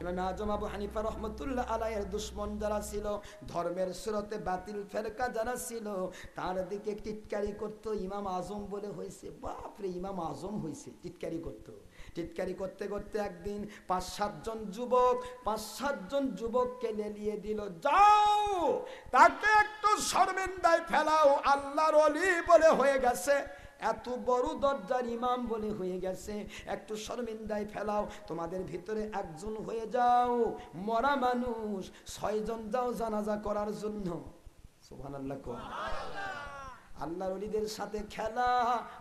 ইমাম আজম আবু হানিফা রহমতুল্লাহ আলাইহির দুশমন যারা ছিল, ধর্মের সুরতে বাতিল ফেরকা যারা ছিল, তার দিকে টিটকারি করত। ইমাম আজম বলে হয়েছে, বাপরে ইমাম আজম হয়েছে, টিটকারি করত। টিটকারি করতে করতে একদিন 5-7 জন যুবককে লেলিয়ে দিল, যাও তাকে একটু শর্মিন্দায় ফেলাও, আল্লাহর ওলি বলে হয়ে গেছে, এত বড় দরজার ইমাম বলে হয়ে গেছে, একটু শর্মিন্দায় ফেলাও। তোমাদের ভিতরে একজন হয়ে যাও, মরা মানুষ 6 জন যাও জানাজা করার জন্য। সুবহানাল্লাহ। আল্লাহর ওলিদের সাথে খেলা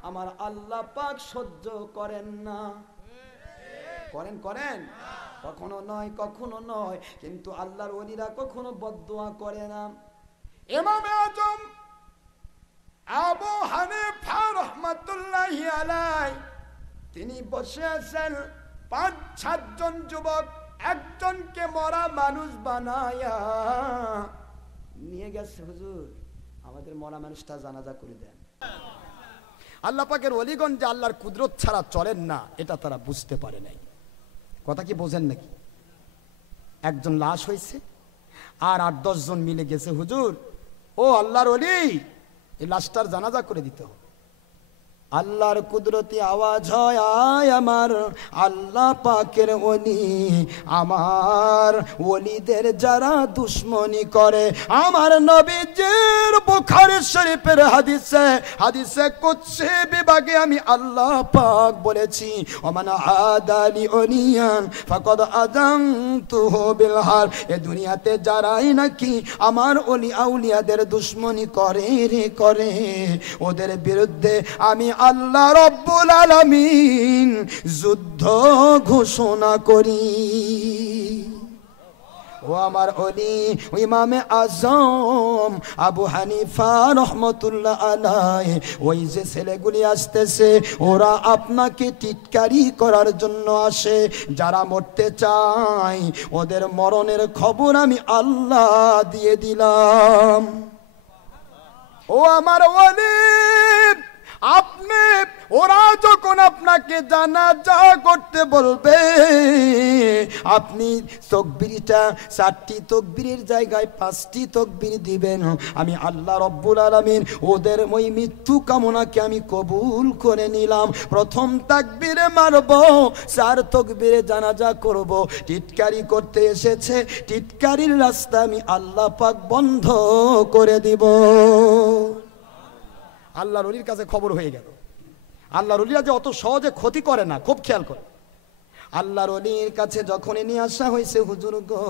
আমার আল্লাহ পাক সহ্য করেন না। করেন কখনো নয়, কিন্তু আল্লাহর ওলিরা কখনো বদদুয়া করে না। ইমাম আজম আবু হানিফা রাহমাতুল্লাহি আলাইহি তিনি বসে আছেন, 5-7 জন যুবক একজনকে মরা মানুষ বানায়া নিয়ে গেছে, হুজুর আমাদের মরা মানুষটা জানাজা করে দেন। আল্লাহ পাকের ওলিগণ যে আল্লাহর কুদরত ছাড়া চলেন না, এটা তারা বুঝতে পারে নাই। কথা কি বোঝেন নাকি? একজন লাশ হয়েছে আর 8-10 জন মিলে গেছে, হুজুর ও আল্লাহর ওলি এই লাশটার জানাজা করে দিতে হবে। আল্লাহর কুদরতি আওয়াজ হয়, আয় আমার আল্লাহ পাকের ওলি, আমার ওলিদের যারা দুশ্মনী করে, আমার নবীজির বুখারী শরীফের হাদিসে কুদসি বিভাগে আমি আল্লাহ পাক বলেছি, ওমান আদালি ওলিয়ান ফাকাদ আযানতুহু বিল হারব। এ দুনিয়াতে যারাই নাকি আমার ওলি আউলিয়াদের দুশ্মনী করে ওদের বিরুদ্ধে আমি আল্লাহ রব্বুল আলামিন যুদ্ধ ঘোষণা করি। ও আমার ওলি ইমামে আজম আবু হানিফা রহমতুল্লাহ আলাইহি, ওই যে ছেলেগুলি আসতেছে ওরা আপনাকে টিটকারি করার জন্য আসে, যারা মরতে চায় ওদের মরণের খবর আমি আল্লাহ দিয়ে দিলাম। ও আমার ওলি, আপনি ওরা যখন আপনাকে জানাজা করতে বলবে, আপনি তকবীরটা 4টি তকবীরের জায়গায় 5টি তকবীর দিবেন। আমি আল্লাহ রব্বুল আলামিন ওদের ওই মৃত্যু কামনাকে আমি কবুল করে নিলাম। প্রথম তাকবীরে মারব, 4 তকবীরে জানাজা করব। টিটকারি করতে এসেছে, টিটকারির রাস্তা আমি আল্লাহ পাক বন্ধ করে দিব। আল্লাহর ওলির কাছে খবর হয়ে গেল। আল্লাহর ওলিরা যে অত সহজে ক্ষতি করে না, খুব খেয়াল করে। আল্লাহর ওলির কাছে যখনই নিয়ে আসা হয়েছে, হুজুর গো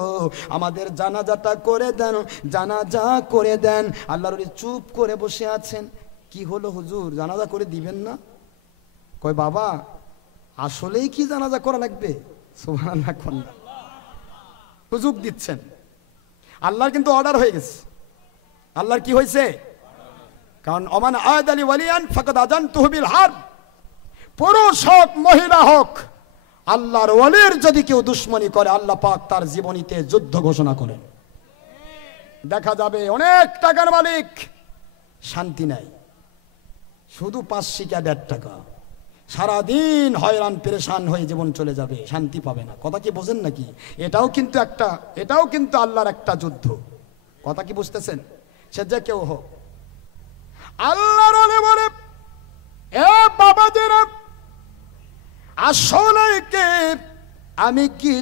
আমাদের জানাজাটা করে দেন, জানাজা করে দেন। আল্লাহর ওলি চুপ করে বসে আছেন। কি হলো হুজুর, জানাজা করে দিবেন না? কয় বাবা আসলেই কি জানাজা করা লাগবে? সুবহানাল্লাহ। সুযোগ দিচ্ছেন। আল্লাহর কিন্তু অর্ডার হয়ে গেছে। আল্লাহর কি হয়েছে? কারণ ওমান আদালি ওয়ালিয়ান ফাকাদ আযানতুহু বিল হারব। পুরুষ হোক মহিলা হোক, আল্লাহর ওলির যদি কেউ দুশ্মনী করে, আল্লাহ পাক তার জীবনীতে যুদ্ধ ঘোষণা করেন। দেখা যাবে অনেক টাকার মালিক, শান্তি নাই, শুধু 5 টাকা, সারাদিন হয়রান পেরেশান হয়ে জীবন চলে যাবে, শান্তি পাবে না। কথা কি বোঝেন নাকি? এটাও কিন্তু আল্লাহর একটা যুদ্ধ। কথা কি বুঝতেছেন? সে যে কেউ হোক, আল্লাহর ওলি বলে, এ বাবাজিরা আসলে কে আমি কি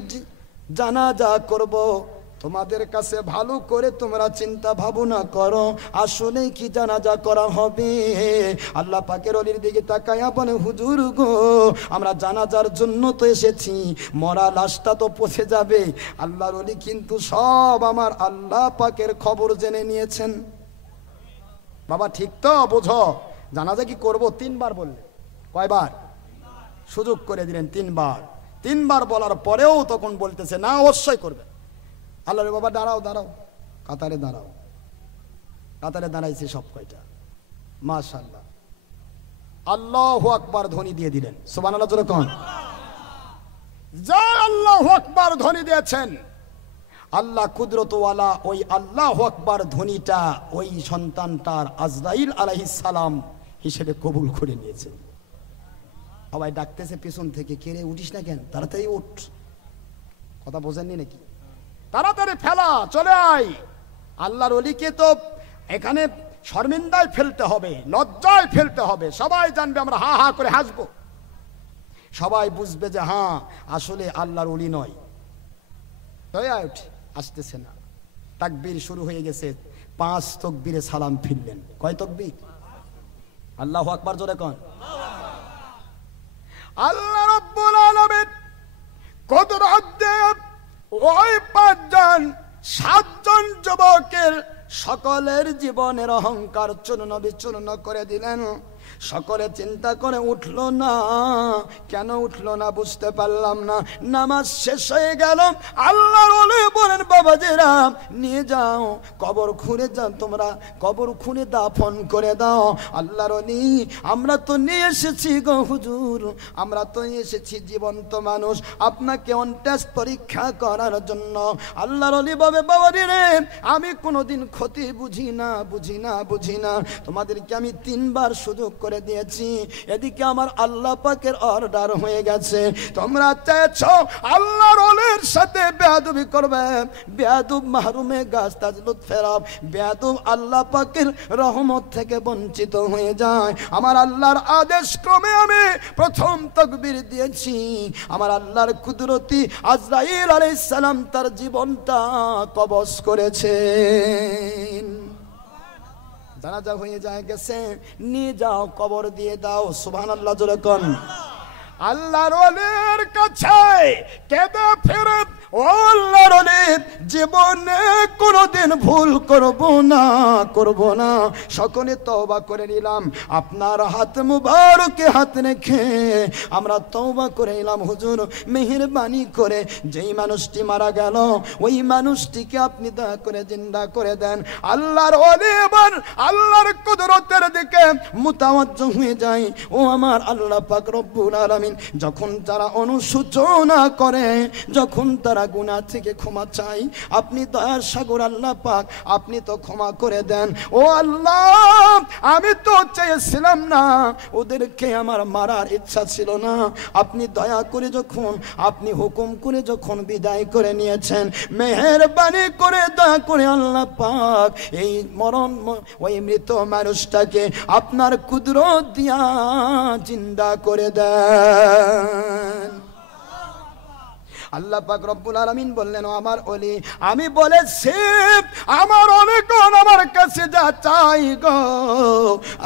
জানাজা করব, তোমাদের কাছে ভালো করে তোমরা চিন্তা ভাবনা করো, আসলে কি জানাজা করা হবে। আল্লাহ পাকের ওলির দিকে তাকায়া বলে, হুজুর গো আমরা জানাজার জন্য তো এসেছি, মরা লাশটা তো পচে যাবে। আল্লাহর ওলি কিন্তু সব আমার আল্লাহ পাকের খবর জেনে নিয়েছেন। বাবা ঠিক তো বোঝো, জানাজা কি করব? 3 বার বললে। কয়বার? সুযোগ করে দিলেন 3 বার। 3 বার বলার পরেও তখন বলতেছে না অবশ্যই করবে। আল্লাহ রে বাবা দাঁড়াও, কাতারে দাঁড়াও। কাতারে দাঁড়াইছে সব কয়টা, মাশাআল্লাহ। আল্লাহু আকবার ধ্বনি দিয়ে দিলেন। সুবহানাল্লাহ জোরে কোন। যা আল্লাহু আকবার ধ্বনি দিয়েছেন, আল্লাহ কুদরতওয়ালা ওই আল্লাহু আকবার ধ্বনিটা ওই সন্তানটার আজরাইল আলাইহিস সালাম হিসেবে কবুল করে নিয়েছেন। সবাই ডাকতেছে পেছন থেকে, কে রে উঠিস না কেন, তাড়াতাড়ি উঠ। কথা বোঝেননি নাকি? তাড়াতাড়ি ফেলা, চলে আয়। আল্লাহর ওলিকে তো এখানে শর্মিন্দায় ফেলতে হবে, লজ্জায় ফেলতে হবে। সবাই জানবে, আমরা হা হা করে হাসবো, সবাই বুঝবে যে হ্যাঁ আসলে আল্লাহর ওলি নয়। আসতেছে না, তাকবীর শুরু হয়ে গেছে। 5 তাকবীরে সালাম ফিরলেন। কয় তাকবীর? আল্লাহু আকবার জোরে কোন। আল্লাহ রাব্বুল আলামিন কুদরত দিয়ে ওই 5 জন 7 জন যুবকের সকলের জীবনের অহংকার চূর্ণ বিচূর্ণ করে দিলেন। সকলে চিন্তা করে উঠলো না, কেন উঠলো না বুঝতে পারলাম না। নামাজ শেষ হয়ে গেল, আল্লাহর ওলি বলেন বাবাজিরা নিয়ে যাও, কবর খুঁড়ে যাও, তোমরা কবর খুঁড়ে দাফন করে দাও। আল্লাহর ওলি আমরা তো নিয়ে এসেছি গো হুজুর, আমরা তো নিয়ে এসেছি জীবন্ত মানুষ আপনাকে অন টেস্ট পরীক্ষা করার জন্য। আল্লাহর ওলি বলে বাবাজিরে আমি কোনোদিন ক্ষতি বুঝি না, তোমাদেরকে আমি 3 বার সুযোগ করে দিয়েছি। এদিকে আমার আল্লাহ পাকের অর্ডার হয়ে গেছে, তোমরা চাইছো আল্লাহর ওলির সাথে বেয়াদবি করবে, বেয়াদব মাহরুমে গাছ তাজলুত ফেরাব, বেয়াদব আল্লাহ পাকের রহমত থেকে বঞ্চিত হয়ে যায়। আমার আল্লাহর আদেশ ক্রমে আমি প্রথম তাকবীর দিয়েছি। আমার আল্লাহর কুদরতি আজরাইল আলাইহিস সালাম তার জীবনটা কবজ করেছেন। জানাজা হয়ে যায় গেছে, নিয়ে যাও কবর দিয়ে দাও। সুবহানাল্লাহ জোরে কোন। আল্লাহর ওলির কাছে কেঁদে ফিরে ও আল্লাহর ওলি জীবনে কোনোদিন ভুল করব না, সকলে তওবা করে নিলাম। আপনার হাত মুবারকে হাত রেখে আমরা তওবা করে নিলাম হুজুর, মেহেরবানি করে যেই মানুষটি মারা গেল ওই মানুষটিকে আপনি দয়া করে জিন্দা করে দেন। আল্লাহর ওলি এবার আল্লাহর কুদরতের দিকে মুতাওয়াজ্জহ হয়ে যায়। ও আমার আল্লাহ পাক রব্বুল আলামিন যখন তারা অনুশোচনা করে, যখন তারা গুনাহ থেকে ক্ষমা চাই, আপনি দয়ার সাগর আল্লাহ পাক আপনি তো ক্ষমা করে দেন। ও আল্লাহ আমি তো চেয়েছিলাম না, ওদেরকে আমার মারার ইচ্ছা ছিল না, আপনি দয়া করে যখন আপনি হুকুম করে যখন বিদায় করে নিয়েছেন, মেহেরবানি করে দয়া করে আল্লাহ পাক এই মরণ ওই মৃত মানুষটাকে আপনার কুদরত দিয়া জিন্দা করে দেন। আল্লাহ পাক রব্বুল আলামিন বললেন ও আমার ওলি আমি বলেছি আমার ওলি কোন আমার কাছে যা চাই গো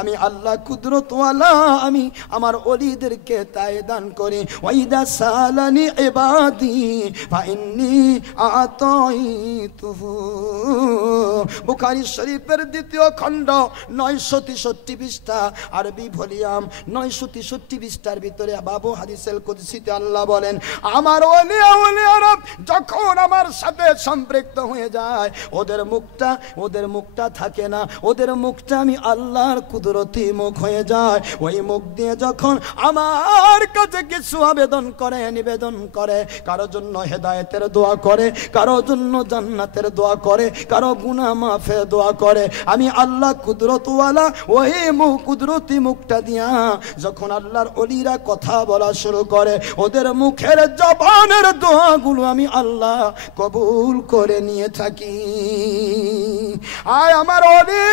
আমি আল্লাহ কুদরতওয়ালা, আমি আমার ওলিদেরকে তাই দান করি। ওয়াইদা সালানি ইবাদি ফাইন্নি আতাইতুহু। বুখারী শরীফের 2য় খণ্ড 963 পৃষ্ঠা, আরবি ভলিউম 963 পৃষ্ঠার ভিতরে বাবু হাদিসেল কুদসিতে আল্লাহ বলেন আমার ওলি আউলিয়ারা যখন আমার সাথে সম্পৃক্ত হয়ে যায় ওদের মুখটা থাকে না, ওদের মুখটা আমি আল্লাহর কুদরতি মুখ হয়ে যায়। ওই মুখ দিয়ে যখন আমার কাছে কিছু আবেদন করে, নিবেদন করে, কারোর জন্য হেদায়েতের দোয়া করে, কারোর জন্য জান্নাতের দোয়া করে, কারো গুনাহ মাফের দোয়া করে, আমি আল্লাহ কুদরতওয়ালা ওই কুদরতি মুখটা দিয়া যখন আল্লাহর ওলিরা কথা বলা শুরু করে, ওদের মুখের জবানের দোয়াগুলো আমি আল্লাহ কবুল করে নিয়ে থাকি। আয় আমার ওলি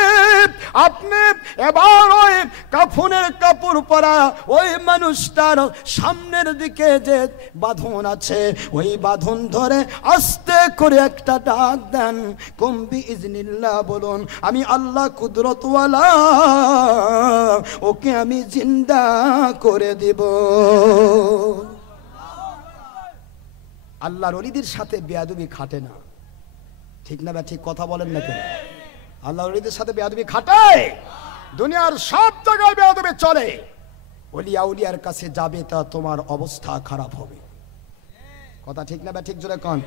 আপনি এবার ওই কাফনের কাপড় পরা ওই মানুষটার সামনের দিকে যে বাঁধন আছে ওই বাঁধন ধরে আস্তে করে একটা ডাক দেন, কুম্বি ইজনিল্লাহ বলুন, আমি আল্লাহ কুদরতওয়ালা ওকে আমি জিন্দা করে দিব। আল্লাহর ওলিদের সাথে বেয়াদবি খাটে না, ঠিক না? ঠিক কথা বলেন না কেন? আল্লাহর ওলিদের সাথে বেয়াদবি খাটে, দুনিয়ার সব জায়গায় বেয়াদবি চলে। ওলি আউলিয়ার কাছে যাবে তা তোমার অবস্থা খারাপ হবে। কথা ঠিক না? ঠিক জোরে কোন।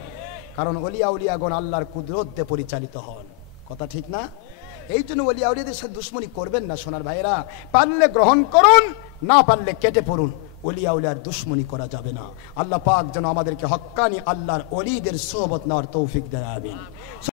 কারণ ওলি আউলিয়াগণ আল্লাহর কুদরত দিয়ে পরিচালিত হন। কথা ঠিক না? এই জন্য ওলি আউলিয়াদের সাথে দুশ্মনী করবেন না সোনার ভাইরা। পারলে গ্রহণ করুন, না পারলে কেটে পড়ুন। ওলি আউলিয়ার দুশ্মনী করা যাবে না। আল্লাহ পাক যেন আমাদেরকে হক্কানি আল্লাহর ওলিদের সোহবত নেওয়ার তৌফিক দেয়। আমিন।